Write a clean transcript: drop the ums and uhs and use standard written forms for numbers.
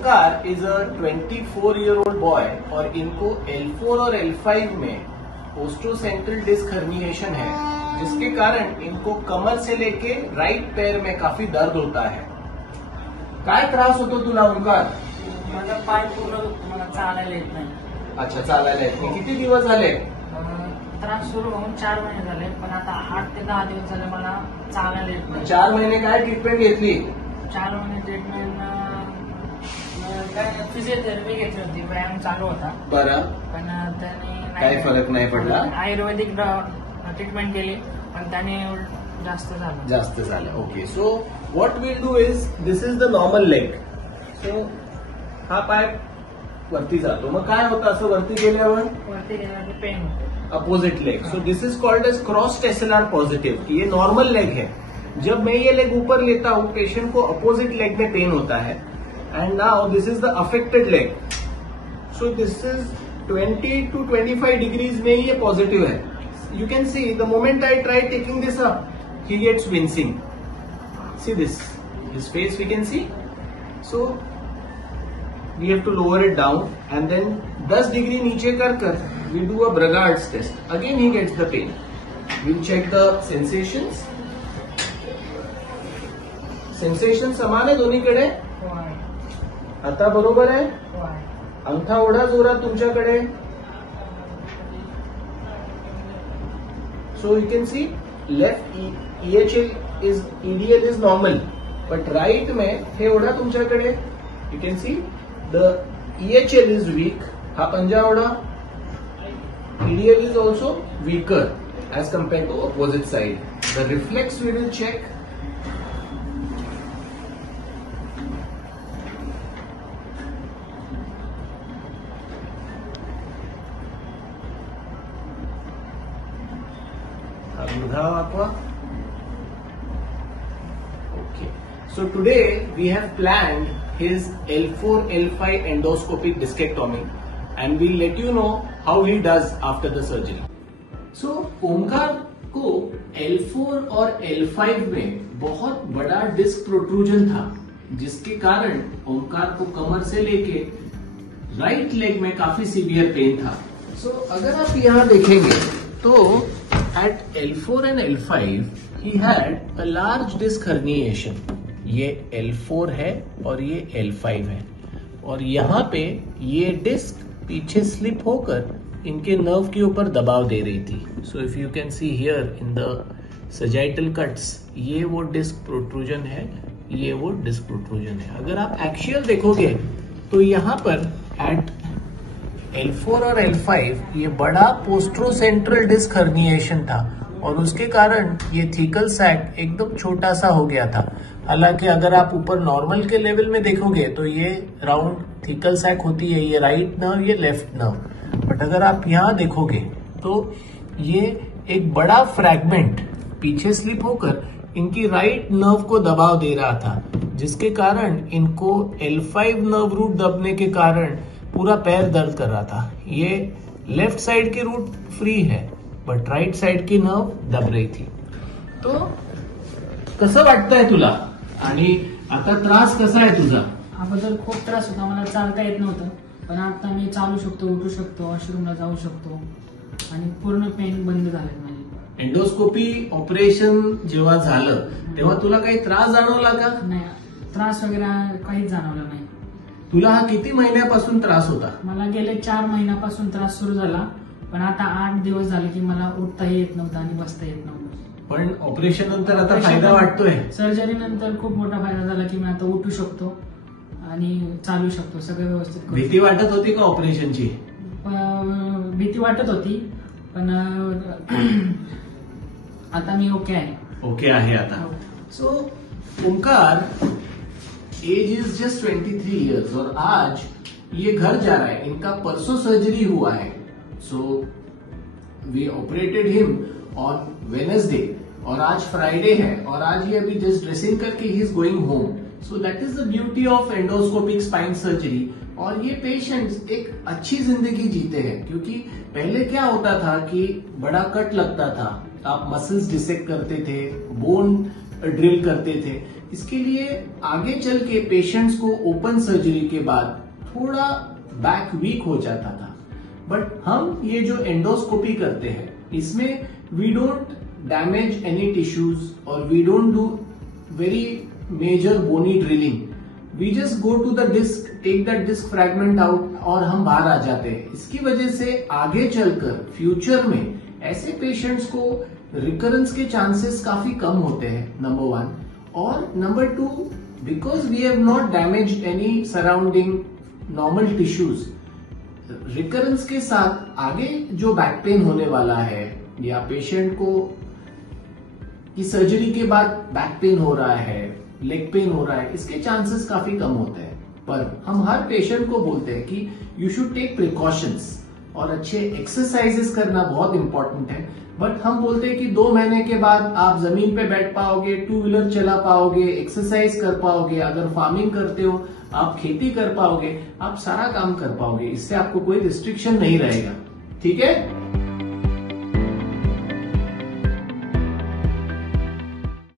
Omkar is a 24-year-old boy और इनको L4 और L5 में पोस्टोसेंट्रल डिस्क हर्निएशन है, जिसके कारण इनको कमर से लेके राइट पैर में काफी दर्द होता है। काय त्रास होतो तुला ओमकार? माझा पाय पूर्ण मला चालायला येत नाही। अच्छा, चालायला येत नाही। किती दिवस झाले? त्रास सुरू होऊन 4 महिने झाले, पण आता 8 ते 10 दिवस झाले मला चालायला येत नाही। 4 महिने काय ट्रीटमेंट घेतली? 4 महिने ट्रीटमेंट काय फिजिओथेरपी घेतली होती, व्यायाम चालू होता। बरं, पण त्याने काही फरक नाही पडला? आयुर्वेदिक ट्रीटमेंट केली, पण त्याने जास्त झालं। Okay, so what will do is, this is the normal leg. So हा पाय वरती जातो, मग काय होतं असं वरती गेल्यावर? वरती गेल्यावर पेन होते, opposite leg. So this is called as crossed SLR positive, कि ये नॉर्मल लेग है। जब मैं ये लेग ऊपर लेता हूं, पेशेंट को अपोजिट लेग में पेन होता है, and now this is the affected leg. So this is 20 to 25 degrees में ये पॉजिटिव है। You can see the moment I try taking this up, he gets wincing. See this, his face we can see. So we have to lower it down and then 10 degree नीचे कर we do a Bragard's test. Again he gets the pain. We'll check the sensations. Sensation समान है दोन्हीकडे? आता बरोबर आहे? अंगठा ओढा जोरात तुमच्याकडे। So you can see left EDL is normal, but right में हे ओढा तुमच्याकडे, you can see the EHL is weak, हा पंजा ओढा, EDL is also weaker as compared to opposite side. The reflex we will check. Okay, so today we have planned his L4 L5 endoscopic discectomy and we'll let you know how he does after the surgery. So Omkar को L4 और L5 में बहुत बड़ा disc protrusion था, जिसके कारण ओमकार को कमर से लेके राइट लेग में काफी सीवियर पेन था। So अगर आप यहाँ देखेंगे तो at L4 and L5 he had a large disc herniation. ये L4 है और ये L5 है, और यहाँ पे ये डिस्क पीछे स्लिप होकर इनके नर्व के ऊपर दबाव दे रही थी। So if you can see here in the sagittal cuts, ये वो डिस्क प्रोट्रूजन है, ये वो डिस्क प्रोट्रूजन है। अगर आप एक्सियल देखोगे तो यहाँ पर at L4 और L5 ये बड़ा पोस्ट्रोसेंट्रल डिस्क हर्निएशन था, और उसके कारण ये थीकल सैक एकदम छोटा सा हो गया था। हालांकि अगर आप ऊपर नॉर्मल के लेवल में देखोगे तो ये राउंड थीकल सैक होती है, ये राइट नर्व, ये लेफ्ट नर्व। बट अगर आप यहाँ देखोगे तो ये एक बड़ा फ्रैगमेंट पीछे स्लिप होकर इनकी राइट नर्व को दबाव दे रहा था, जिसके कारण इनको L5 नर्व रूट दबने के कारण पूरा पैर दर्द कर रहा था। ये लेफ्ट साइड की रूट फ्री है, बट राइट साइड की नर्व दब रही थी। तो कसं वाटतंय तुला, आणि आता त्रास कसा आहे तुझा? अगोदर खूप त्रास होता, मला चालता येत नव्हतं, पण आता मी चालू शकतो, उठू शकतो, वॉशरूमला जाऊ शकतो आणि पूर्ण पेन बंद झाले माझे। एंडोस्कोपी ऑपरेशन जेव्हा झालं तेव्हा तुला काही त्रास जाणवला का? नाही, त्रास वगैरे काहीच जाणवला नाही। तुला हा किती महिन्यापासून त्रास होता? मला गेले 4 महिन्यापासून त्रास सुरू झाला, पण आता 8 दिवस झाले की मला उठताही येत नव्हतं आणि बसता येत नव्हतं। पण ऑपरेशन नंतर आता फायदा वाटतोय? सर्जरी नंतर खूप मोठा फायदा झाला की मी आता उठू शकतो आणि चालू शकतो, सगळं व्यवस्थित करू। भीती वाटत होती का ऑपरेशनची? भीती वाटत होती, पण आता मी ओके आहे। ओके आहे आता। So Omkar age is just 23 years और आज ये घर जा रहा है, इनका परसों सर्जरी हुआ है। So we operated him on Wednesday और आज फ्राइडे है, और आज ये अभी जस्ट ड्रेसिंग करके he is going home. So that is the beauty of endoscopic spine surgery. और ये पेशेंट्स एक अच्छी जिंदगी जीते हैं, क्योंकि पहले क्या होता था कि बड़ा कट लगता था, आप मसल्स डिसेक्ट करते थे, बोन ड्रिल करते थे। इसके लिए आगे चल के पेशेंट्स को ओपन सर्जरी के बाद थोड़ा बैक वीक हो जाता था। बट हम ये जो एंडोस्कोपी करते हैं इसमें we don't damage any tissues और we don't do very major bony drilling. We just go to the disc, take that disc fragment out और हम बाहर आ जाते हैं। इसकी वजह से आगे चलकर फ्यूचर में ऐसे पेशेंट्स को रिकरेंस के चांसेस काफी कम होते हैं, नंबर 1। और number 2, because we have not damaged any surrounding normal tissues, recurrence के साथ आगे जो बैक पेन होने वाला है या पेशेंट को की सर्जरी के बाद बैक पेन हो रहा है, लेग पेन हो रहा है, इसके चांसेस काफी कम होते हैं। पर हम हर पेशेंट को बोलते हैं कि यू शुड टेक प्रिकॉशंस और अच्छे एक्सरसाइजेस करना बहुत इंपॉर्टेंट है। बट हम बोलते हैं कि 2 महीने के बाद आप जमीन पे बैठ पाओगे, 2 व्हीलर चला पाओगे, एक्सरसाइज कर पाओगे, अगर फार्मिंग करते हो आप खेती कर पाओगे, आप सारा काम कर पाओगे, इससे आपको कोई रिस्ट्रिक्शन नहीं रहेगा। ठीक है।